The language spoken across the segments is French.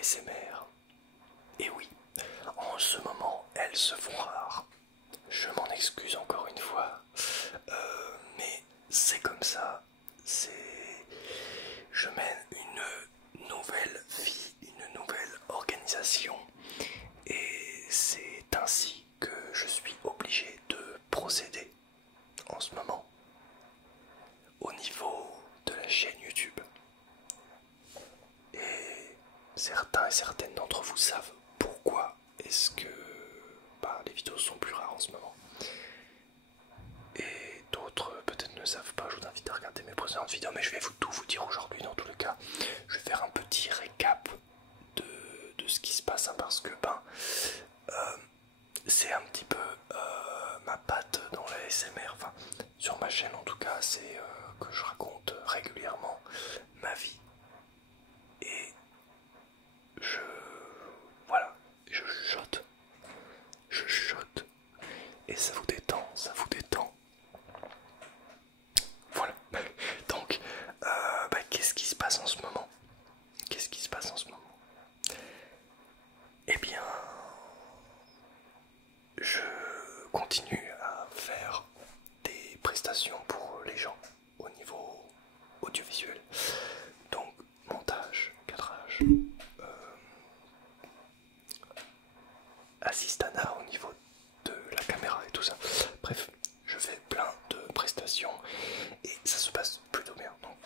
ASMR. Et oui, en ce moment, elles se font rares. Je m'en excuse encore une fois, mais c'est comme ça. Je mène une nouvelle vie, une nouvelle organisation, et c'est ainsi que je suis obligé de procéder en ce moment au niveau de la chaîne YouTube. Et certains et certaines d'entre vous savent pourquoi est-ce que les vidéos sont plus rares en ce moment. Et d'autres peut-être ne savent pas. Je vous invite à regarder mes précédentes vidéos, mais je vais tout vous dire aujourd'hui dans tous les cas. Je vais faire un petit récap de ce qui se passe, hein, parce que c'est un petit peu ma patte dans la SMR, enfin sur ma chaîne en tout cas, c'est que je raconte régulièrement ma vie. Et je... voilà, je chuchote, et ça vous détend, ça vous détend. Voilà, donc qu'est-ce qui se passe en ce moment? Qu'est-ce qui se passe en ce moment? Eh bien, je continue à faire des prestations pour les gens au niveau audiovisuel, donc montage, cadrage, assistana au niveau de la caméra et tout ça. Bref, je fais plein de prestations et ça se passe plutôt bien, donc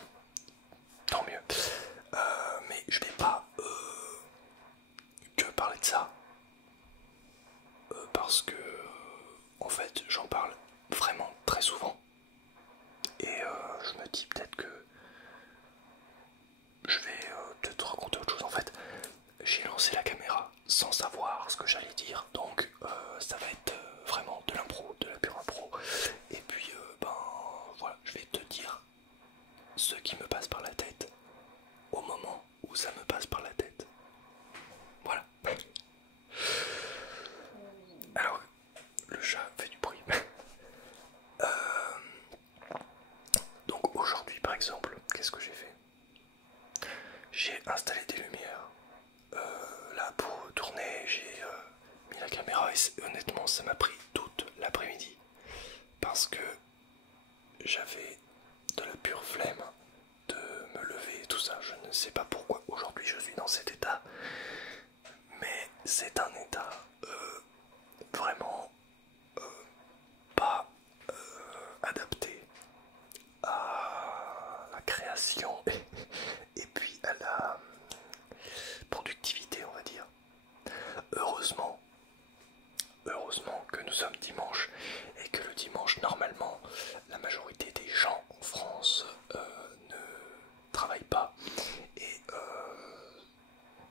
tant mieux. Mais je vais pas que parler de ça, parce que en fait j'en parle vraiment très souvent, et je me dis peut-être que je vais peut-être raconter autre chose. En fait, j'ai lancé la caméra sans savoir ce que j'allais dire, donc ça va être vraiment de l'impro, de la pure impro. Et puis voilà, je vais te dire ce qui me passe par la tête au moment où ça me passe par la tête. Voilà. Alors, le chat fait du bruit. Donc aujourd'hui par exemple, qu'est-ce que j'ai fait? J'ai installé des lumières. Là pour tourner, j'ai mis la caméra, et honnêtement ça m'a pris toute l'après-midi parce que j'avais de la pure flemme de me lever et tout ça. Je ne sais pas pourquoi aujourd'hui je suis dans cet état, mais c'est un état vraiment pas adapté à la création et puis à la productivité, on va dire. Heureusement, heureusement que nous sommes dimanche, et que le dimanche, normalement, la majorité des gens en France ne travaillent pas et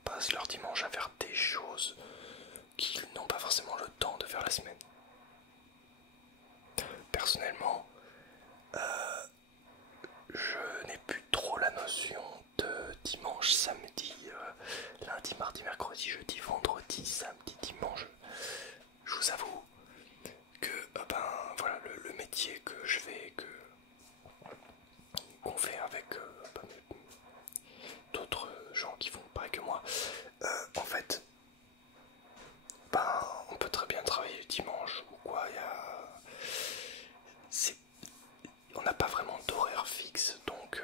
passent leur dimanche à faire des choses qu'ils n'ont pas forcément le temps de faire la semaine. Personnellement, je n'ai plus trop la notion de dimanche, samedi, lundi, mardi, mercredi, jeudi, vendredi, samedi, dimanche. Je vous avoue que voilà, le métier que je fais, qu'on fait avec d'autres gens qui font pareil que moi, en fait, on peut très bien travailler le dimanche ou quoi. On n'a pas vraiment d'horaire fixe, donc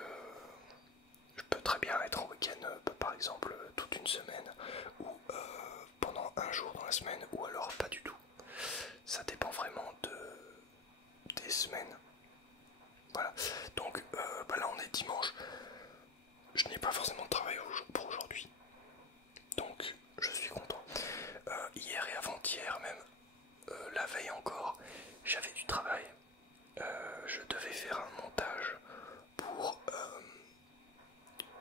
je peux très bien être en week-end, par exemple, toute une semaine, ou pendant un jour dans la semaine, ou alors pas du tout. Ça dépend vraiment des semaines. Voilà, donc là on est dimanche, je n'ai pas forcément de travail pour aujourd'hui, donc je suis content. Hier et avant-hier même, la veille encore, j'avais du travail. Je devais faire un montage pour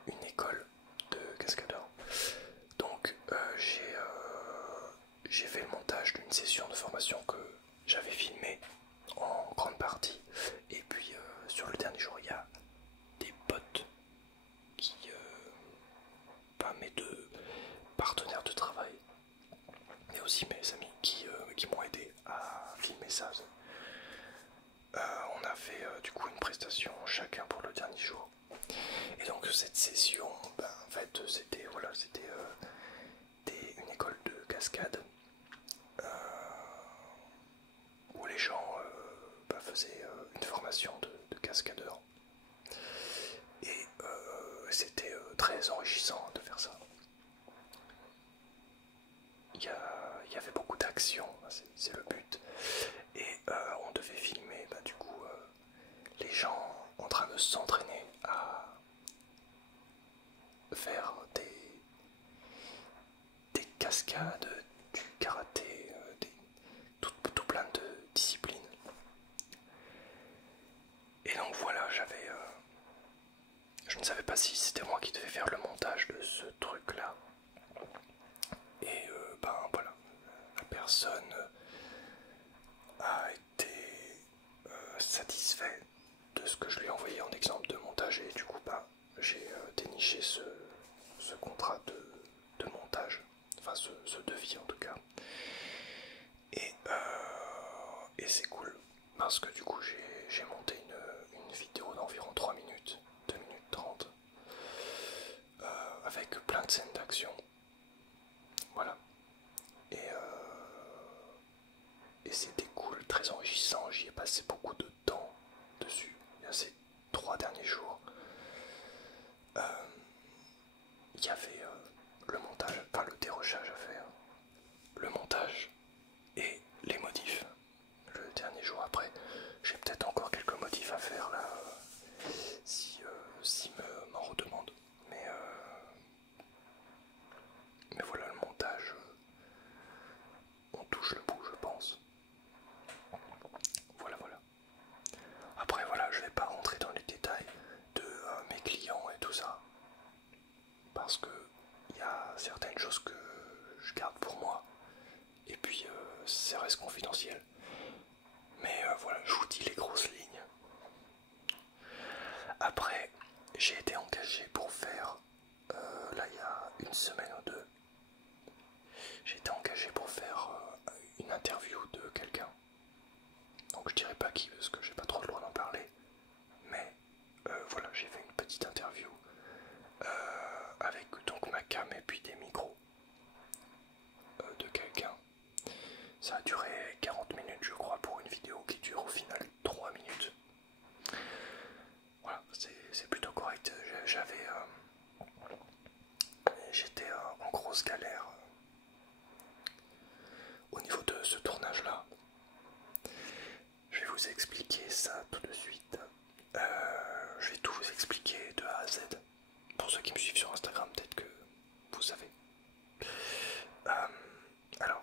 une école de cascadeurs. Donc j'ai fait le montage d'une session de formation que j'avais filmée en grande partie. Et puis sur le dernier jour, il y a des potes qui, mes deux partenaires de travail, et aussi mes amis qui m'ont aidé à filmer ça. On a fait du coup une prestation chacun pour le dernier jour. Et donc cette session, en fait c'était voilà, c'était s'entraîner à faire des cascades, du karaté, tout plein de disciplines. Et donc voilà, je ne savais pas si c'était moi qui devais faire le montage de ce truc là. Et ben voilà, la personne a été satisfait de ce que je lui ai envoyé en exemple de montage et du coup bah, j'ai déniché ce contrat de montage, enfin ce devis en tout cas. Et c'est cool parce que du coup j'ai monté une vidéo d'environ 3 minutes, 2 minutes 30 avec plein de scènes d'action. Voilà. Et c'était cool, très enrichissant, j'y ai passé beaucoup de temps dessus, il y a ces 3 derniers jours. Il y avait le montage, enfin le dérochage à faire, le montage et les modifs. Le dernier jour après, j'ai peut-être encore quelques modifs à faire là, si m'en redemande. Mais voilà, le montage, on touche le bout je pense. Voilà, voilà. Après voilà, je vais pas rentrer dans les détails de mes clients et tout ça. Parce que il y a certaines choses que je garde pour moi. Et puis ça reste confidentiel. Mais voilà, je vous dis les grosses lignes. Après, j'ai été engagé pour faire, là il y a une semaine ou deux, j'ai été engagé pour faire une interview de quelqu'un. Donc je dirais pas qui parce que j'ai pas trop le droit d'en parler. Mais voilà, j'ai fait une petite interview avec donc ma cam et puis des micros de quelqu'un. Ça a duré 40 minutes je crois pour une vidéo qui dure au final 3 minutes. Voilà, c'est plutôt correct. J'étais en grosse galère au niveau de ce tournage là. Je vais vous expliquer ça tout de suite. Je vais tout vous expliquer de A à Z. Pour ceux qui me suivent sur Instagram, peut-être que vous savez. Alors,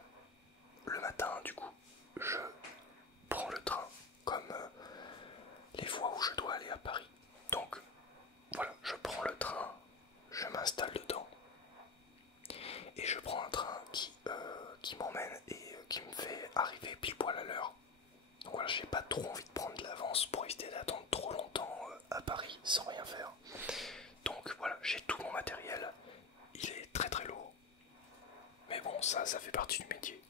le matin, du coup, je prends le train comme les fois où je dois aller à Paris. Donc, voilà, je prends le train, je m'installe dedans et je prends un train qui m'emmène et qui me fait arriver pile poil à l'heure. Donc voilà, j'ai pas trop envie de prendre de l'avance pour éviter d'attendre trop longtemps à Paris sans rien faire. Donc voilà, j'ai tout mon matériel, il est très très lourd. Mais bon, ça fait partie du métier.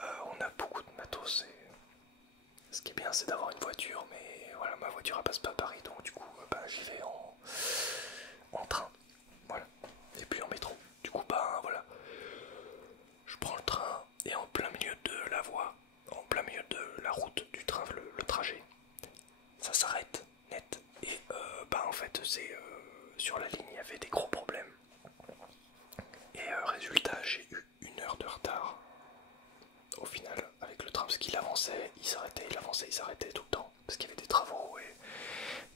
On a beaucoup de matos et ce qui est bien c'est d'avoir une voiture, mais voilà, ma voiture elle passe pas à Paris, donc du coup ben, j'y vais en train, voilà, et puis en métro. Du coup ben voilà, je prends le train et en plein milieu de la voie, en plein milieu de la route du train, le trajet, ça s'arrête net. Et bah en fait c'est sur la ligne il y avait des gros problèmes. Et résultat j'ai eu 1 heure de retard au final avec le train parce qu'il avançait, il s'arrêtait, il avançait, il s'arrêtait tout le temps parce qu'il y avait des travaux et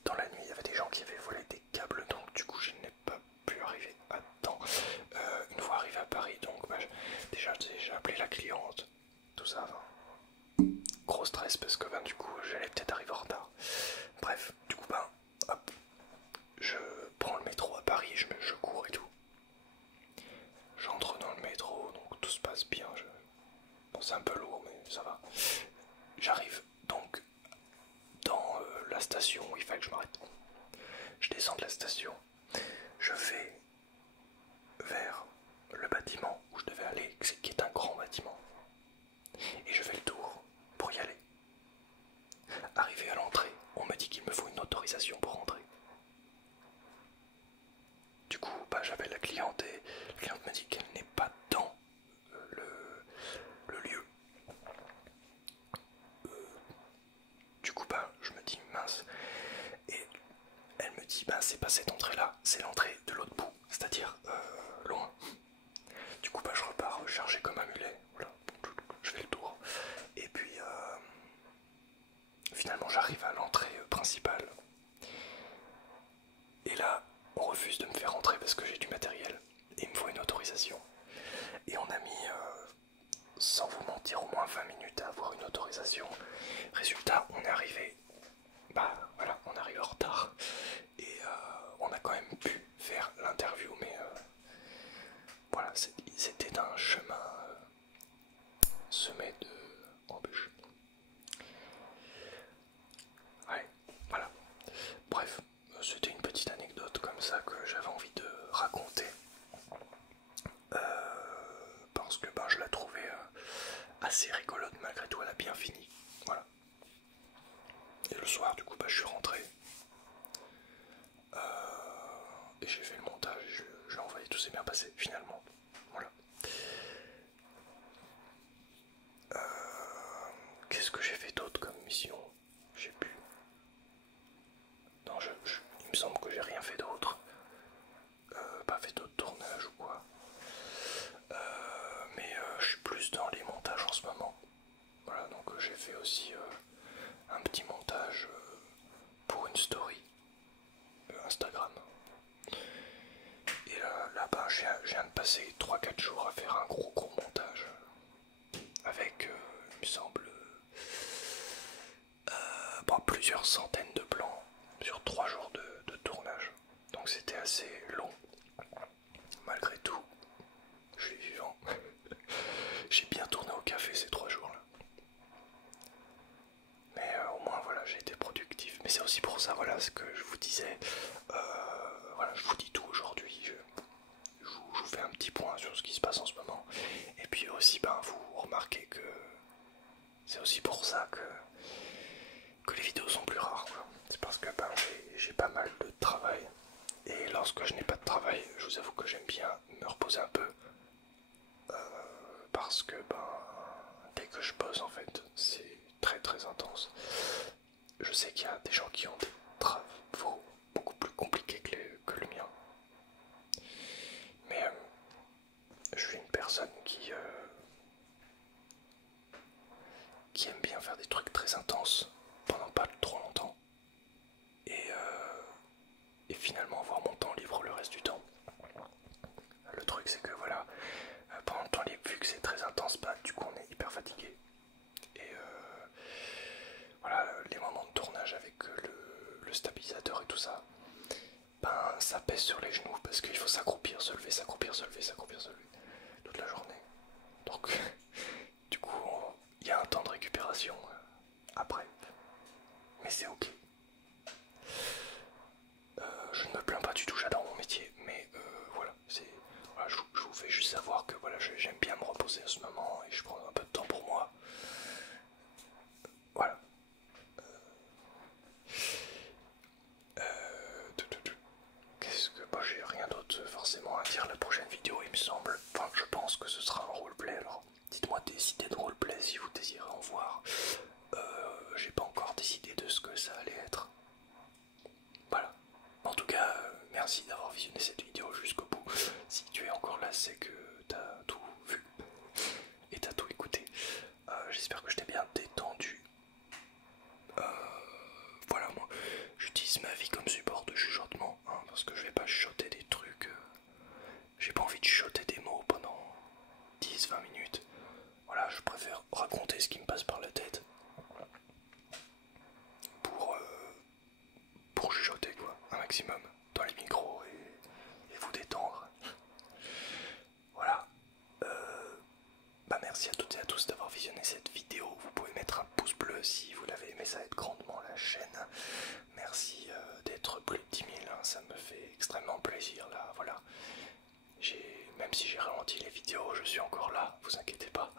dans la nuit il y avait des gens qui avaient volé des câbles, donc du coup je n'ai pas pu arriver à temps. Une fois arrivé à Paris, donc bah, déjà j'ai appelé la cliente, tout ça, enfin, gros stress parce que ben, du coup j'allais peut-être arriver en retard. Bref, du coup ben hop, je prends le métro à Paris, je cours et tout. J'entre dans le métro, donc tout se passe bien. Bon, c'est un peu lourd, mais ça va. J'arrive donc dans la station où il fallait que je m'arrête. Je descends de la station, je vais vers le bâtiment où je devais aller, qui est un grand bâtiment. Et je fais le tour pour y aller. Arrivé à l'entrée, on me dit qu'il me faut une autorisation pour rentrer. Du coup, bah, j'appelle la cliente et la cliente me dit qu'elle n'est pas dans le lieu. Du coup, bah, je me dis mince. Et elle me dit, bah, c'est pas cette entrée-là, c'est l'entrée de l'autre bout, c'est-à-dire loin. Du coup, bah, je repars chargé comme un mulet. Voilà, je fais le tour. Et puis, finalement, j'arrive à l'entrée principale. c'était une petite anecdote comme ça que j'avais envie de raconter. Parce que je la trouvais assez rigolote malgré tout, elle a bien fini. Voilà. Et le soir, du coup, je suis rentré. Et j'ai fait le montage, je l'ai envoyé, tout s'est bien passé finalement. Voilà. Qu'est-ce que j'ai fait d'autre comme mission? J'ai pu. Non, il me semble que j'ai rien fait d'autre. Pas fait d'autres tournages ou quoi. Mais je suis plus dans les montages en ce moment. Voilà, donc j'ai fait aussi un petit montage pour une story Instagram. Et là, je viens de passer 3-4 jours à faire un gros montage avec, il me semble, plusieurs centaines de plans sur 3 jours de tournage. Donc c'était assez long. Malgré tout, je suis vivant. J'ai bien tourné au café ces 3 jours-là. Mais au moins voilà, j'ai été productif. Mais c'est aussi pour ça, voilà, ce que je vous disais. Voilà, je vous dis tout aujourd'hui. Je vous fais un petit point sur ce qui se passe en ce moment. Et puis aussi, vous remarquez que c'est aussi pour ça que les vidéos sont plus rares. C'est parce que j'ai pas mal de travail. Et lorsque je n'ai pas de travail, je vous avoue que j'aime bien me reposer un peu. Parce que dès que je bosse en fait, c'est très très intense. Je sais qu'il y a des gens qui ont des travaux beaucoup plus compliqués que le mien. Mais je suis une personne qui aime bien faire des trucs très intenses pendant pas trop longtemps. Et finalement avoir mon temps libre le reste du temps. Le truc c'est que voilà, pendant le temps libre, vu que c'est très intense, du coup on est hyper fatigué. Et voilà, les moments de tournage avec le stabilisateur et tout ça, ça pèse sur les genoux parce qu'il faut s'accroupir, se lever, s'accroupir, se lever, s'accroupir, se lever toute la journée. Donc du coup il y a un temps de récupération après. Mais c'est ok. Je ne me plains pas du tout, j'adore mon métier, mais voilà, je vous fais juste savoir que voilà, j'aime bien me reposer à ce moment et je prends un peu de temps pour moi. Voilà. Qu'est-ce que j'ai rien d'autre forcément à dire. La prochaine vidéo, il me semble, enfin je pense que ce sera un roleplay. Alors dites-moi des idées de roleplay si vous désirez en voir. J'ai pas encore décidé de ce que ça allait être. Voilà. En tout cas, merci d'avoir visionné cette vidéo jusqu'au bout. Si tu es encore là, c'est que t'as tout vu et t'as tout écouté. J'espère que je t'ai bien détendu. Voilà, moi, j'utilise ma vie comme support de chuchotement, parce que je vais pas chuchoter des trucs. J'ai pas envie de chuchoter des mots pendant 10-20 minutes. Voilà, je préfère raconter ce qui me passe par la tête pour chuchoter quoi, un maximum dans les micros et vous détendre. Voilà. Merci à toutes et à tous d'avoir visionné cette vidéo. Vous pouvez mettre un pouce bleu si vous l'avez aimé, ça aide grandement la chaîne. Merci d'être plus de 10 000, ça me fait extrêmement plaisir là, voilà. Même si j'ai ralenti les vidéos, je suis encore là, vous inquiétez pas.